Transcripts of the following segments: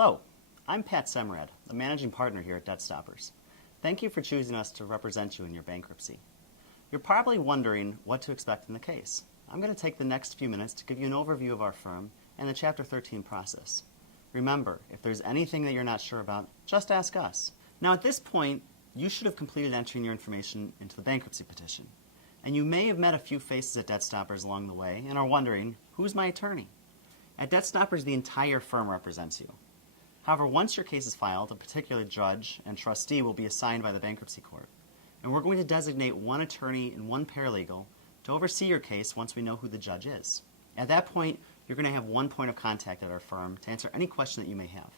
Hello, I'm Pat Semrad, the managing partner here at DebtStoppers. Thank you for choosing us to represent you in your bankruptcy. You're probably wondering what to expect in the case. I'm going to take the next few minutes to give you an overview of our firm and the Chapter 13 process. Remember, if there's anything that you're not sure about, just ask us. Now at this point, you should have completed entering your information into the bankruptcy petition. And you may have met a few faces at DebtStoppers along the way and are wondering, who's my attorney? At DebtStoppers, the entire firm represents you. However, once your case is filed, a particular judge and trustee will be assigned by the bankruptcy court. And we're going to designate one attorney and one paralegal to oversee your case once we know who the judge is. At that point, you're going to have one point of contact at our firm to answer any question that you may have.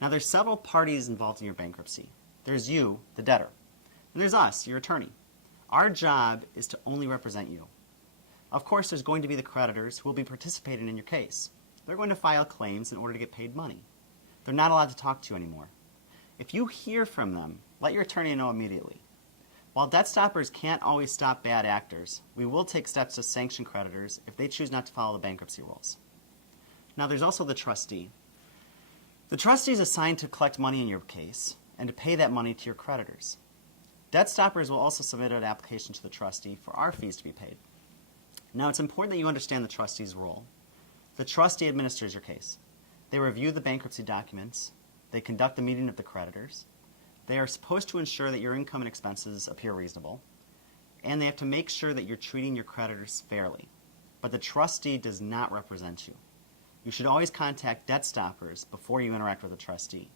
Now, there's several parties involved in your bankruptcy. There's you, the debtor, and there's us, your attorney. Our job is to only represent you. Of course, there's going to be the creditors who will be participating in your case. They're going to file claims in order to get paid money. They're not allowed to talk to you anymore. If you hear from them, let your attorney know immediately. While DebtStoppers can't always stop bad actors, we will take steps to sanction creditors if they choose not to follow the bankruptcy rules. Now, there's also the trustee. The trustee is assigned to collect money in your case and to pay that money to your creditors. DebtStoppers will also submit an application to the trustee for our fees to be paid. Now, it's important that you understand the trustee's role. The trustee administers your case. They review the bankruptcy documents. They conduct the meeting of the creditors. They are supposed to ensure that your income and expenses appear reasonable. And they have to make sure that you're treating your creditors fairly. But the trustee does not represent you. You should always contact DebtStoppers before you interact with the trustee.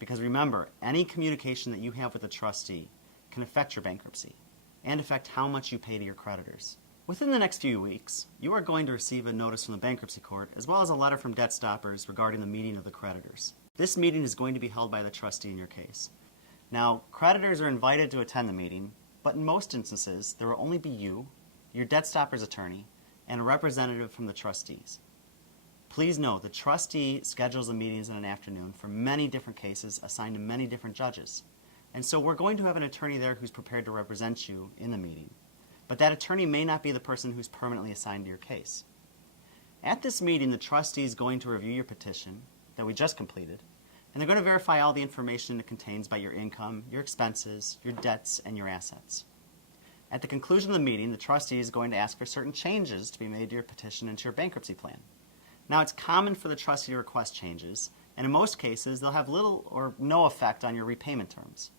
Because remember, any communication that you have with the trustee can affect your bankruptcy and affect how much you pay to your creditors. Within the next few weeks, you are going to receive a notice from the bankruptcy court as well as a letter from DebtStoppers regarding the meeting of the creditors. This meeting is going to be held by the trustee in your case. Now, creditors are invited to attend the meeting, but in most instances, there will only be you, your DebtStoppers attorney, and a representative from the trustees. Please know the trustee schedules the meetings in an afternoon for many different cases assigned to many different judges. And so we're going to have an attorney there who's prepared to represent you in the meeting. But that attorney may not be the person who's permanently assigned to your case. At this meeting, the trustee is going to review your petition that we just completed, and they're going to verify all the information it contains about your income, your expenses, your debts, and your assets. At the conclusion of the meeting, the trustee is going to ask for certain changes to be made to your petition and to your bankruptcy plan. Now, it's common for the trustee to request changes, and in most cases, they'll have little or no effect on your repayment terms.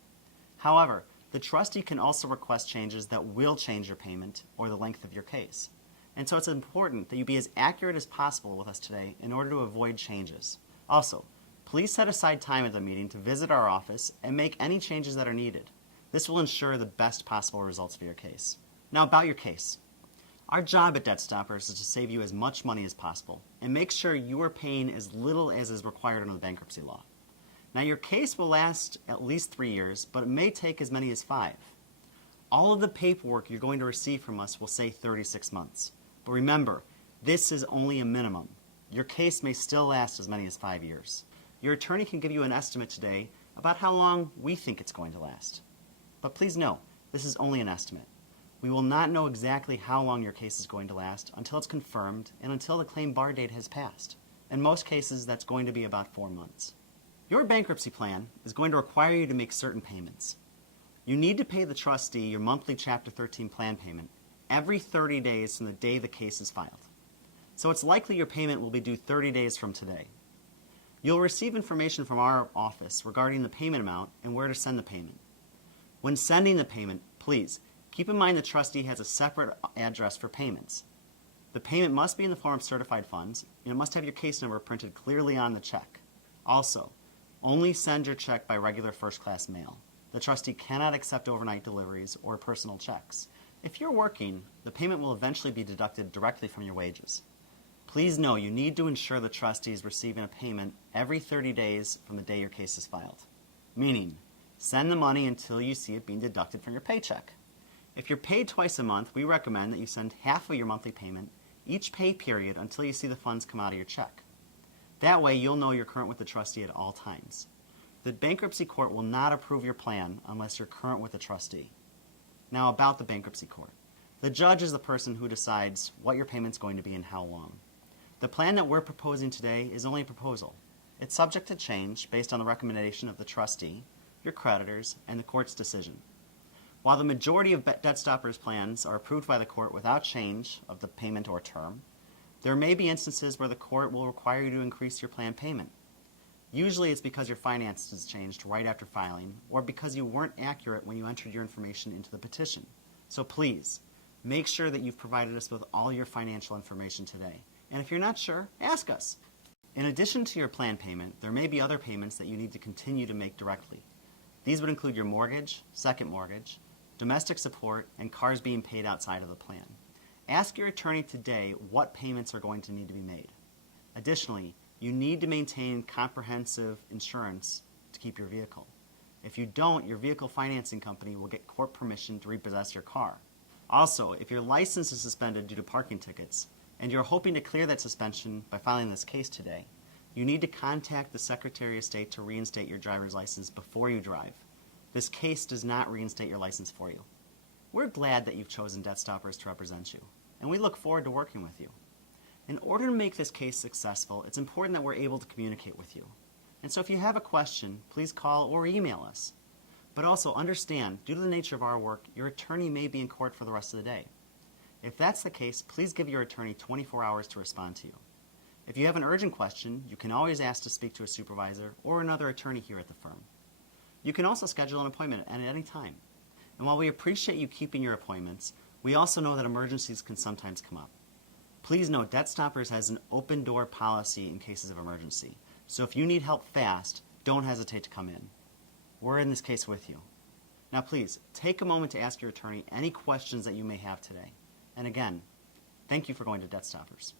However, the trustee can also request changes that will change your payment or the length of your case. And so it's important that you be as accurate as possible with us today in order to avoid changes. Also, please set aside time at the meeting to visit our office and make any changes that are needed. This will ensure the best possible results for your case. Now about your case. Our job at DebtStoppers is to save you as much money as possible and make sure you are paying as little as is required under the bankruptcy law. Now, your case will last at least 3 years, but it may take as many as 5. All of the paperwork you're going to receive from us will say 36 months. But remember, this is only a minimum. Your case may still last as many as 5 years. Your attorney can give you an estimate today about how long we think it's going to last. But please know, this is only an estimate. We will not know exactly how long your case is going to last until it's confirmed and until the claim bar date has passed. In most cases, that's going to be about 4 months. Your bankruptcy plan is going to require you to make certain payments. You need to pay the trustee your monthly Chapter 13 plan payment every 30 days from the day the case is filed. So it's likely your payment will be due 30 days from today. You'll receive information from our office regarding the payment amount and where to send the payment. When sending the payment, please keep in mind the trustee has a separate address for payments. The payment must be in the form of certified funds, and it must have your case number printed clearly on the check. Also, only send your check by regular first-class mail. The trustee cannot accept overnight deliveries or personal checks. If you're working, the payment will eventually be deducted directly from your wages. Please know you need to ensure the trustee is receiving a payment every 30 days from the day your case is filed. Meaning, send the money until you see it being deducted from your paycheck. If you're paid twice a month, we recommend that you send half of your monthly payment each pay period until you see the funds come out of your check. That way, you'll know you're current with the trustee at all times. The bankruptcy court will not approve your plan unless you're current with the trustee. Now about the bankruptcy court. The judge is the person who decides what your payment's going to be and how long. The plan that we're proposing today is only a proposal. It's subject to change based on the recommendation of the trustee, your creditors, and the court's decision. While the majority of DebtStoppers plans are approved by the court without change of the payment or term, there may be instances where the court will require you to increase your plan payment. Usually it's because your finances changed right after filing, or because you weren't accurate when you entered your information into the petition. So please, make sure that you've provided us with all your financial information today. And if you're not sure, ask us. In addition to your plan payment, there may be other payments that you need to continue to make directly. These would include your mortgage, second mortgage, domestic support, and cars being paid outside of the plan. Ask your attorney today what payments are going to need to be made. Additionally, you need to maintain comprehensive insurance to keep your vehicle. If you don't, your vehicle financing company will get court permission to repossess your car. Also, if your license is suspended due to parking tickets, and you're hoping to clear that suspension by filing this case today, you need to contact the Secretary of State to reinstate your driver's license before you drive. This case does not reinstate your license for you. We're glad that you've chosen DebtStoppers to represent you, and we look forward to working with you. In order to make this case successful, it's important that we're able to communicate with you. And so if you have a question, please call or email us. But also understand, due to the nature of our work, your attorney may be in court for the rest of the day. If that's the case, please give your attorney 24 hours to respond to you. If you have an urgent question, you can always ask to speak to a supervisor or another attorney here at the firm. You can also schedule an appointment at any time. And while we appreciate you keeping your appointments, we also know that emergencies can sometimes come up. Please note, DebtStoppers has an open door policy in cases of emergency. So if you need help fast, don't hesitate to come in. We're in this case with you. Now please, take a moment to ask your attorney any questions that you may have today. And again, thank you for going to DebtStoppers.